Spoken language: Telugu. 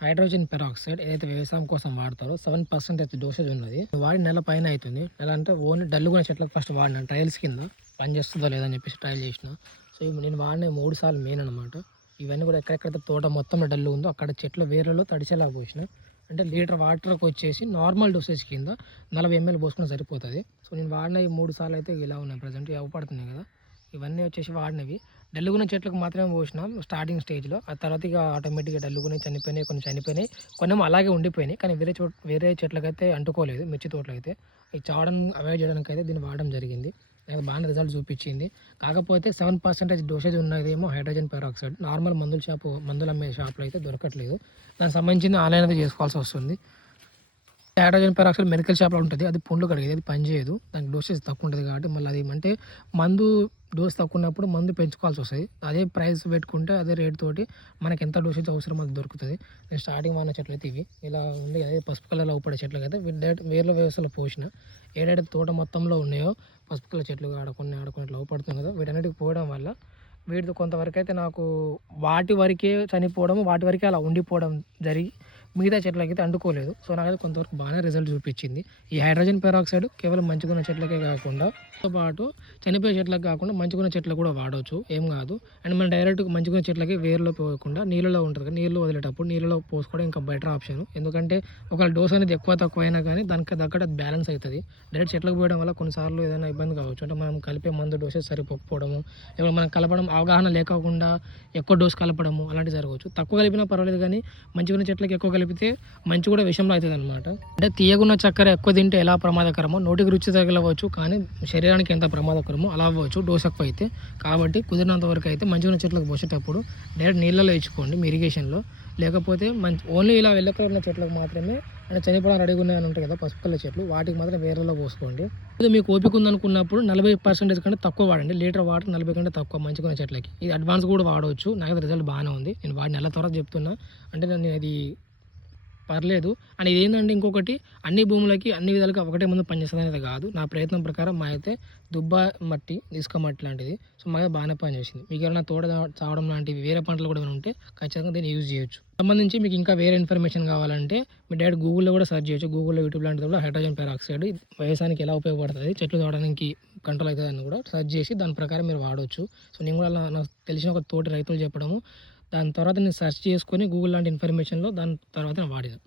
హైడ్రోజన్ పెరాక్సైడ్ ఏదైతే వ్యవసాయం కోసం వాడతారో 7% డోసేజ్ ఉన్నది. వాడి నెల పైన అవుతుంది. నెల అంటే ఓన్లీ డల్లుగున్న చెట్లకు ఫస్ట్ వాడిన ట్రయల్స్ కింద పనిచేస్తుందో లేదని చెప్పేసి ట్రయల్ చేసిన. సో నేను వాడిన 3 సార్లు మెయిన్ అనమాట. ఇవన్నీ కూడా ఎక్కడెక్కడైతే తోట మొత్తం డల్లు ఉందో అక్కడ చెట్ల వేర్లలో తడిచేలా పోసిన. అంటే లీటర్ వాటర్కి వచ్చేసి నార్మల్ డోసేజ్ కింద 40 ml పోసుకుని సరిపోతుంది. సో నేను వాడిన ఈ 3 సార్లు అయితే ఇలా ఉన్నాయి. ప్రజెంట్ అవపడుతున్నాయి కదా, ఇవన్నీ వచ్చేసి వాడినవి. డల్లుగున్న చెట్లకు మాత్రమే పోసినాం స్టార్టింగ్ స్టేజ్లో. ఆ తర్వాత ఇక ఆటోమేటిక్గా డల్లుగుని చనిపోయినాయి, కొన్ని చనిపోయినాయి, కొన్నేమో అలాగే ఉండిపోయినాయి. కానీ వేరే చెట్లకైతే అంటుకోలేదు. మిర్చి తోటలు అయితే ఈ చావడం అవాయిడ్ చేయడానికి అయితే దీన్ని వాడడం జరిగింది. నాకు బాగా రిజల్ట్ చూపించింది. కాకపోతే 7% డోసేజ్ ఉన్నదేమో హైడ్రోజన్ పెరాక్సైడ్. నార్మల్ మందులు అమ్మే షాప్లో అయితే దొరకట్లేదు. దానికి సంబంధించింది ఆన్లైన్ అయితే చేసుకోవాల్సి వస్తుంది. హైడ్రోజన్ పెరాక్సైడ్ మెడికల్ షాప్లో ఉంటుంది. అది పుండ్లు కడిగేది, అది పనిచేయదు. దానికి డోసేజ్ తక్కువ ఉంటుంది కాబట్టి మళ్ళీ అది అంటే మందు డోస్ తక్కువ ఉన్నప్పుడు మందు పెంచుకోవాల్సి వస్తుంది. అదే ప్రైస్ పెట్టుకుంటే అదే రేట్ తోటి మనకి ఎంత డోసేజ్ అవసరం అది దొరుకుతుంది. నేను స్టార్టింగ్ వాడిన చెట్లు అయితే ఇవి ఇలా ఉండి, అదే పసుపు కలర్లో ఊపడే చెట్లకి అయితే వేర్ల వ్యవస్థలో పోసిన. ఏడైతే తోట మొత్తంలో ఉన్నాయో పసుపు కలర్ చెట్లు ఆడుకుని ఇట్లా ఊపడుతుంది కదా, వీటన్నిటికి పోవడం వల్ల వీటితో కొంతవరకు అయితే నాకు వాటి వరకే చనిపోవడం, వాటి వరకే అలా ఉండిపోవడం జరిగి మిగతా చెట్లకి అయితే అంటుకోలేదు. సో నాకైతే కొంతవరకు బాగానే రిజల్ట్ చూపించింది. ఈ హైడ్రోజన్ పెరాక్సైడ్ కేవలం మంచిగున్న చెట్లకే కాకుండా పాటు చనిపోయే చెట్లకు కాకుండా మంచిగున్న చెట్లకు కూడా వాడవచ్చు, ఏం కాదు. అండ్ మనం డైరెక్ట్ మంచిగున్న చెట్లకి వేరులో పోయకుండా నీళ్ళలో ఉంటుంది కదా, నీళ్ళు వదిలేటప్పుడు నీళ్ళలో పోసుకోవడం ఇంకా బెటర్ ఆప్షన్. ఎందుకంటే ఒకవేళ డోస్ అనేది ఎక్కువ తక్కువ అయినా కానీ దానికి తగ్గట్టు అది బ్యాలెన్స్ అవుతుంది. డైరెక్ట్ చెట్లకు పోయడం వల్ల కొన్నిసార్లు ఏదైనా ఇబ్బంది కావచ్చు. అంటే మనం కలిపే మందు డోసెస్ సరిపోకపోవడము, లేకపోతే మనం కలపడం అవగాహన లేకుండా ఎక్కువ డోస్ కలపడము అలాంటివి జరగవచ్చు. తక్కువ కలిపినా పర్వాలేదు, కానీ మంచిగున్న చెట్లకి ఎక్కువ కలిపితే మంచి కూడా విషయంలో అవుతుంది అనమాట. అంటే తీయగున్న చక్కెర ఎక్కువ తింటే ఎలా ప్రమాదకరమో, నోటికి రుచి తగలవచ్చు, కానీ శరీరానికి ఎంత ప్రమాదకరమో అలా అవ్వచ్చు డోస్ ఎక్కువ అయితే. కాబట్టి కుదిరినంత వరకు అయితే మంచిగున్న చెట్లకు పోసేటప్పుడు డైరెక్ట్ నీళ్ళలో ఇచ్చుకోండి మీ ఇరిగేషన్లో. లేకపోతే ఓన్లీ ఇలా వెళ్ళకలు ఉన్న చెట్లకు మాత్రమే, అంటే చనిపోవడం రెడీగా ఉన్నాయని ఉంటాయి కదా పసుపు కలర్ చెట్లు, వాటికి మాత్రం వేరేలో పోసుకోండి. ఇది మీకు ఓపిక ఉందనుకున్నప్పుడు 40% కంటే తక్కువ వాడండి. లీటర్ వాటర్ 40 కంటే తక్కువ మంచిగున్న చెట్లకి. ఇది అడ్వాన్స్ కూడా వాడవచ్చు. నాకు రిజల్ట్ బాగానే ఉంది. నేను వాడిన నెల తర్వాత చెప్తున్నా. అంటే నేను అది పర్లేదు. అండ్ ఇదేంటంటే ఇంకొకటి, అన్ని భూములకి అన్ని విధాలుగా ఒకటే ముందు పనిచేస్తుంది అనేది కాదు. నా ప్రయత్నం ప్రకారం మా అయితే దుబ్బ మట్టి, ఇసుక మట్టి లాంటిది. సో మాకు బాగానే పనిచేసింది. మీకు ఏమైనా తోట చావడం లాంటివి వేరే పంటలు కూడా ఉంటే ఖచ్చితంగా దీన్ని యూజ్ చేయొచ్చు. సంబంధించి మీకు ఇంకా వేరే ఇన్ఫర్మేషన్ కావాలంటే మీరు డైరెక్ట్ గూగుల్లో కూడా సెర్చ్ చేయొచ్చు. గూగుల్లో, యూట్యూబ్ లాంటిది కూడా హైడ్రోజన్ పెరాక్సైడ్ వ్యవసాయానికి ఎలా ఉపయోగపడుతుంది, చెట్లు తోడడానికి కంట్రోల్ అవుతుంది అని కూడా సెర్చ్ చేసి దాని ప్రకారం మీరు వాడవచ్చు. సో నేను కూడా నాకు తెలిసిన ఒక తోటి రైతులు చెప్పడము, దాని తర్వాత నేను సెర్చ్ చేసుకొని గూగుల్ లాంటి ఇన్ఫర్మేషన్లో దాని తర్వాత నేను వాడాను.